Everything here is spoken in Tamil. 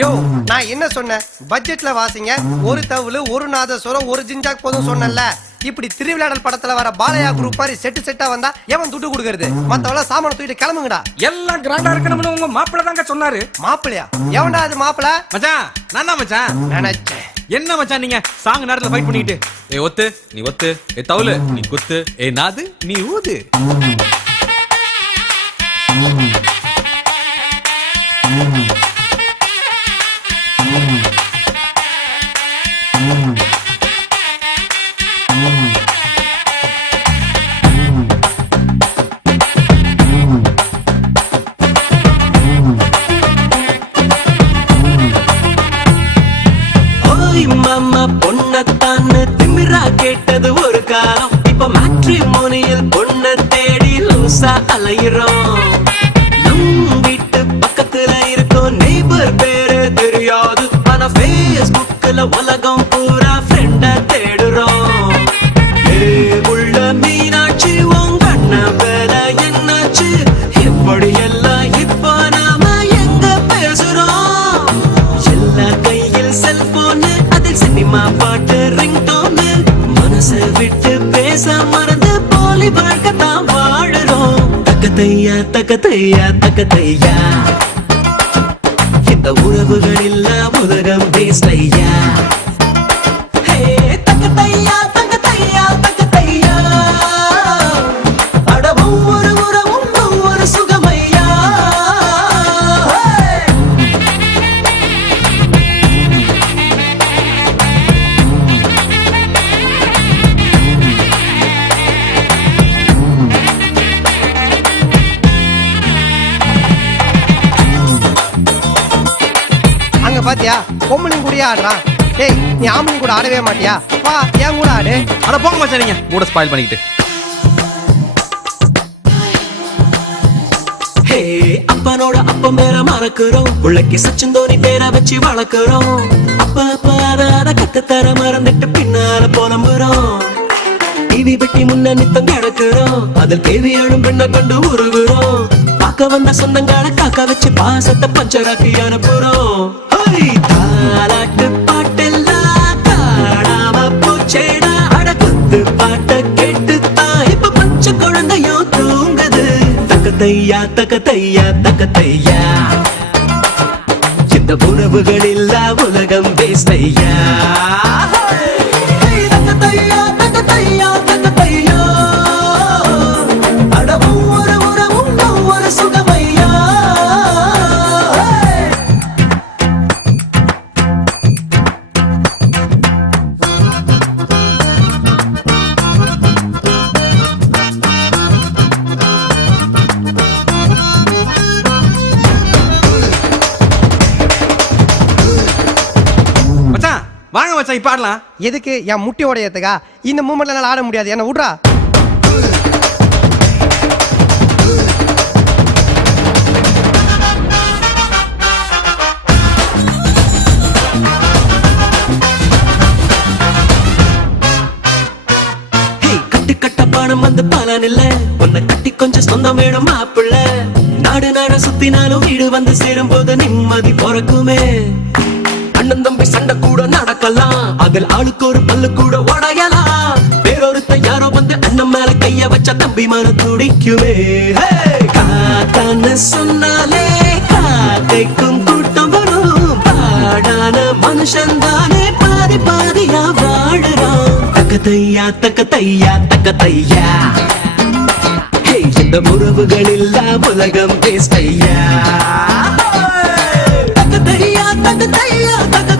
யோ நான் என்ன சொன்னேன்? பட்ஜெட்ல வாசிங்க. ஒரு தவுளு, ஒரு நாதஸ்வரம், ஒரு ஜிஞ்சாக் போதும் சொன்னேன்ல. இப்படி திருவிளையாடல் படத்துல வர பாலையா குரூப் மாதிரி செட்டா வந்தா எவன் துட்டு கொடுக்கறது? மத்தவள சாமான தூக்கிட்டு கிளம்புங்கடா. எல்லாம் கிராண்டா இருக்கணும்னு உங்க மாப்பிள்ள தாங்க சொன்னாரு. மாப்பிளையா? எவன்டா அது மாப்பிள? மச்சான் நான் தான் மச்சான். நினைச்சேன். என்ன மச்சான் நீங்க சாங் நேரத்துல ஃபைட் பண்ணிட்டு ஏ ஒத்து நீ ஒத்து, ஏ தவுளு நீ குத்து, ஏ நாது நீ ஊது. மாமா பொண்ணத்தான்னு திமிரா கேட்டது ஒரு காலம். இப்ப மேட்ரிமோனியல் பொண்ண தேடி லூசா அலையிறோம். நம் வீட்டு பக்கத்துல இருக்கும் நெய்பர் பேரு தெரியாது. ஆனா ஃபேஸ்புக்ல உலகம் பூரா ஃப்ரெண்ட தேடுறோம். உள்ள மீனாட்சி உங்க அண்ணன் வேலை என்னாச்சு? இப்படி எல்லாம் இப்ப நாம எங்க பேசுறோம்? எல்லா கையில் செல்போன், அதில் சினிமா பாட்டு ரிங்டோன். மனசை விட்டு பேச மறந்து போலி வாழ்க்கத்தான் வாழுறோம். தக்கத்தையா தக்கத்தையா தக்கத்தையா, இந்த உறவுகள் இல்ல உலகம் வேஸ்ட் ஐயா. தக்கத்தையா தக்கத்தையா தக்கத்தையா, அட ஒவ்வொரு உறவும் ஒவ்வொரு சுகமையா. அங்க பாத்தியா பொம்பளையும் கூடயே ஆடுறான். டேய் நீ ஆம்பளையும் கூட ஆடவே மாட்டியா? வா என் கூட ஆடு. அட போங்க மச்சான் நீங்க மூட ஸ்பாயில் பண்ணிட்டு. அப்பனோட அப்பம் பேர மறக்கிறோம். உள்ளக்கு சச்சின் தோனி பேரை வச்சு வளர்க்கிறோம். அப்ப அத கத்தத்தர மறந்துட்டு பின்னால புலம்புறோம். டிவி பெட்டி முன்ன நித்தம் கிடக்குறோம். அதில் தேவையானும் பெண்ணை கண்டு உருகுறோம். பார்க்க வந்த சொந்தங்களை காக்க வச்சு பாசத்தை பஞ்சராக்கி அனுப்புறோம். தாலாட்டு பாட்டெல்லாம் காணாம பூச்சேடா. அட குத்து பாட்ட கேட்டு தான் இப்ப பச்சை குழந்தையும் தூங்குது. தக்கத்தையா தக்கத்தையா தக்கத்தையா, இந்த உறவுகள் இல்ல உலகம் வேஸ்ட் ஐயா. தக்கத்தையா தக்கத்தையா தக்கத்தையா, அட ஒவ்வொரு உறவும் ஒவ்வொரு சுகமையா. மச்சான் வாங்க மச்சான் இப்ப ஆடலாம். எதுக்கு? என் முட்டி உடையத்துக்கா? இந்த மூமெண்ட்ல என்னால ஆட முடியாது. என்ன விட்றா. கட்டு கட்ட பானம் வந்து பலன் இல்ல. உன்னை கட்டி கொஞ்சம் சொந்தம் வேணும் மாப்பிள்ள. நாடு நாட சுத்தினாலும் வீடு வந்து சேரும் போது நிம்மதி பிறக்குமே. அண்ணன் தம்பி சண்டை கூட நடக்கலாம். அதில் ஆளுக்கு ஒரு பல்லு கூட உடையலாம். வேறொருத்த யாரோ வந்து அண்ணன் மேல கைய வச்ச தம்பி மன துடிக்குமே. காத்தான்னு சொன்னாலே காக்கைக்கும் கூட்டம் வரும். பாடான மனுஷன் தானே பாதி பாதியா வாழுறான். தக்கத்தையா தக்கத்தையா தக்கத்தையா, இந்த உறவுகள் இல்ல உலகம் வேஸ்ட் ஐயா. தக்கத்தையா தக்கத்தையா தக்க